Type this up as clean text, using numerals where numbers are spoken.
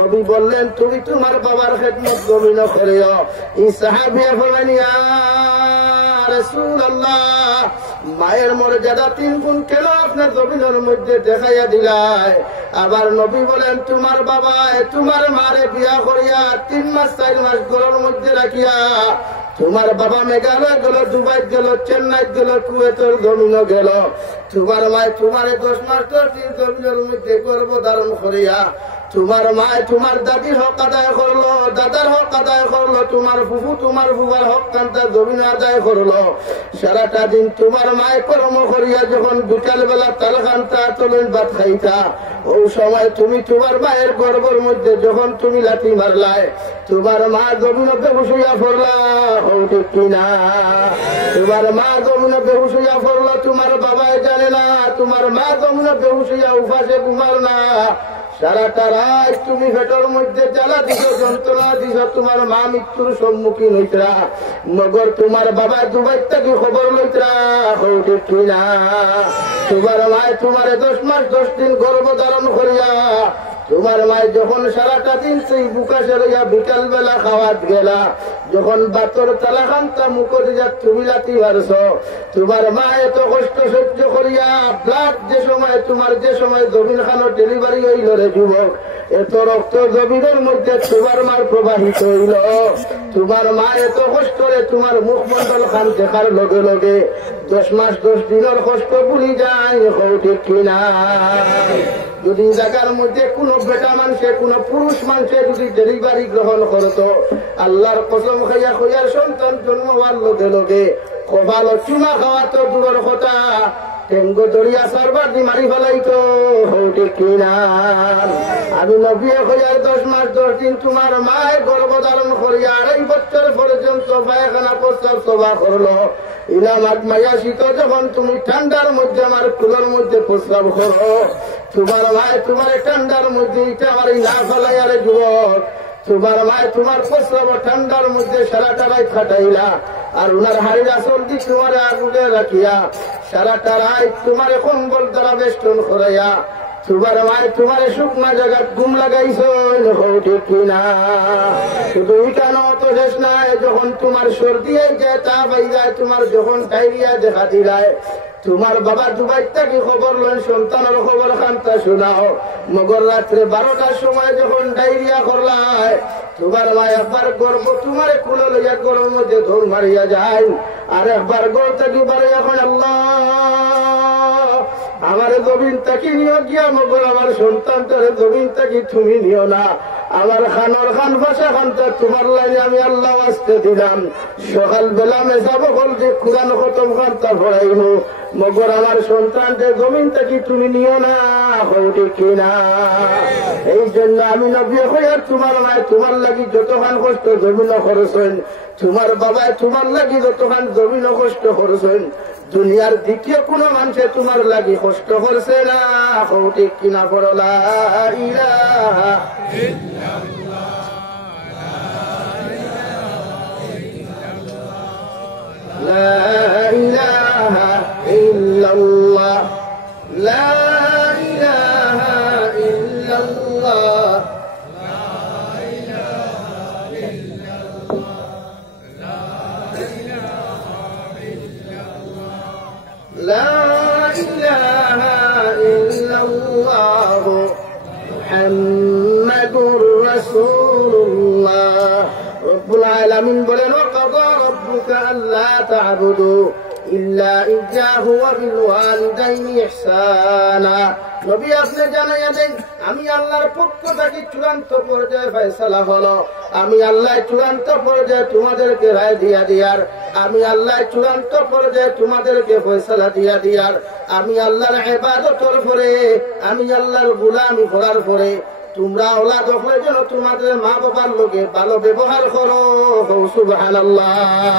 নবী বললেন তুমি তোমার বাবার খেদমত জমিন করিও। এই সাহাবিয়া বলেন ইয়া রাসূলুল্লাহ, মায়ের মর্যাদা 3 গুণ কেন আপনার জমিনের মধ্যে দেখাইয়া দিলাই? আবার নবী বলেন তোমার বাবা তোমার মারে বিয়া করিয়া 3 মাস 4 মাস ঘরের মধ্যে রাখিয়া তোমার বাবা মেঘালয় গেল, দুবাই গেল, চেন্নাই গেল, কুয়েতের জমিন গেল, তোমার মায় তোমার 10 মাস 10 দিন জমিনের মধ্যে গর্ভ ধারণ করিয়া তোমার মায় তোমার দাদির হক আদায় করলো, দাদার হক আদায় করলো, তোমার ফুফু তোমার ফুফার হক কান্তা জমিন আদায় করলো। সারাটা দিন তোমার মায় কর্ম করিয়া যখন বিকাল বেলা তাল খান্তা চলেন ভাত খাইতা, ওই সময় তুমি তোমার মায়ের গর্ভের মধ্যে যখন তুমি লাঠি মারলাই, তোমার মা জমিনে বেহুশ হইয়া পড়লা, ঠিক কিনা? তোমার মা জমিনে বেহুশ হইয়া পড়লো, তোমার বাবাই জানে না, তোমার মা জমিনে বেহুশ হইয়া উপাসে ঘুমার না। সারাটা রাত তুমি পেটের মধ্যে জ্বালা দিছ, যন্ত্রণা দিছ, তোমার মা মৃত্যুর সম্মুখীন হইতরা, মগর তোমার বাবা দুবাই থেকে খবর লইতরা, ঠিক কিনা? তোমার মায় তোমার 10 মাস 10 দিন গর্ভ ধারণ করিয়া তোমার মায় যখন সারাটা দিন সেই বুকাশে রইয়া বিকাল বেলা খাওয়াত গেলা, যখন বাতর তালা খান্তা মুখে যা তুমি লাঠি মারছ, তোমার মা এত কষ্ট সহ্য করিয়া ব্লাড যে সময় জমিন খানো ডেলিভারি হইল রে যুবক, এত রক্ত জমিনের মধ্যে তোমার মার প্রবাহিত হইল। তোমার মা এত কষ্ট রে তোমার মুখমন্ডল খান দেখার লগে লগে 10 মাস 10 দিনের কষ্ট ভুলি যায়, ঠিক কিনা? যদি জায়গার মধ্যে কোন বেটা মানুষে কোন পুরুষ মানুষে যদি ডেলিভারি গ্রহণ করত, আল্লাহর কসম খাইয়া খইয়ার সন্তান জন্ম হওয়ার লগে লগে কপাল চুমা খাওয়া তো দূরের কথা, টেঙ্গ দরিয়া সারবার দি মারি ফেলাইতো, ঠিক কিনা? আমি নবী খইয়ার 10 মাস 10 দিন তোমার মায়ের গর্ভধারণ করিয়া 2.5 বছর পর্যন্ত পায়খানা প্রস্রাব সভা করলো। ইলামাত মাইয়া শীত যখন তুমি ঠান্ডার মধ্যে আমার কুলোর মধ্যে প্রস্রাব করো, তোমার মায় তোমার ঠান্ডার মধ্যে এটা আমার না ফেলাই আরে যুবক, তোমার মায় তোমার প্রস্রাব ঠান্ডার মধ্যে সারাটা রাত কাটাইলা, আর উনার হাড়ির আসল দি তোমার আগুনে রাখিয়া সারাটা রাত তোমার কম্বল দ্বারা বেষ্টন করাইয়া তোমার মায় তোমার শুকনা জায়গা ঘুম লাগাইছ, ঠিক কিনা? শুধু কেন তো শেষ নাই, যখন তোমার সর্দি যায় তা পাই যায়, তোমার যখন ডায়রিয়া দেখা দিলায়, তোমার বাবা দুবাই থেকে খবর লন, সন্তানের খবর খান্তা শোনাও, মগর রাত্রে 12টার সময় যখন ডায়রিয়া করলায়, তোমার মা একবার গর্ব তোমার কুলো লইয়া গরম মধ্যে ধর মারিয়া যায়, আর একবার গর থেকে বারে এখন আল্লাহ আমার জমিন তাকে নিও গিয়া, মগর আমার সন্তানটারে জমিন তাকে তুমি নিও না, আমার খানোর খান ভাষা খানটা তোমার লাইনে আমি আল্লাহ আসতে দিলাম, সকাল বেলা মেসা বকল যে কোরআন খতম খানটা পড়াইব, মগর আমার সন্তানদের জমিন থেকে তুমি নিও না, ঠিক কিনা? এই জন্য আমি নবী হইয়ার তোমার মায় তোমার লাগি যতখান কষ্ট জমিন করছেন, তোমার বাবায় তোমার লাগি যতখান জমিন কষ্ট করছেন, দুনিয়ার দ্বিতীয় কোন মানুষে তোমার লাগি কষ্ট করছে না, ঠিক কিনা? পড়ো লা ইলাহা ইল্লাল্লাহ, লা ইলাহা ইল্লাল্লাহ, লা ইলাহা ইল্লাল্লাহ, لا إله إلا الله محمد رسول الله। رب العالمين বলেন وقضى ربك ألا تعبدوا إلا إياه وبالوالدين إحسانا। নবী আপনি জানাইয়া দেন আমি আল্লাহর পক্ষ থেকে চূড়ান্ত পর্যায়ে ফয়সালা হলো, আমি আল্লাহ চূড়ান্ত পর্যায়ে তোমাদেরকে রায় দিয়া দিয়ার, আমি আল্লাহ চূড়ান্ত পর্যায়ে তোমাদেরকে ফয়সালা দিয়া দিয়ার, আমি আল্লাহর ইবাদতের পরে আমি আল্লাহর গোলামি করার পরে তোমরা ওলাদ হলে যেন তোমাদের মা বাবার লগে ভালো ব্যবহার করো। সুবহানাল্লাহ।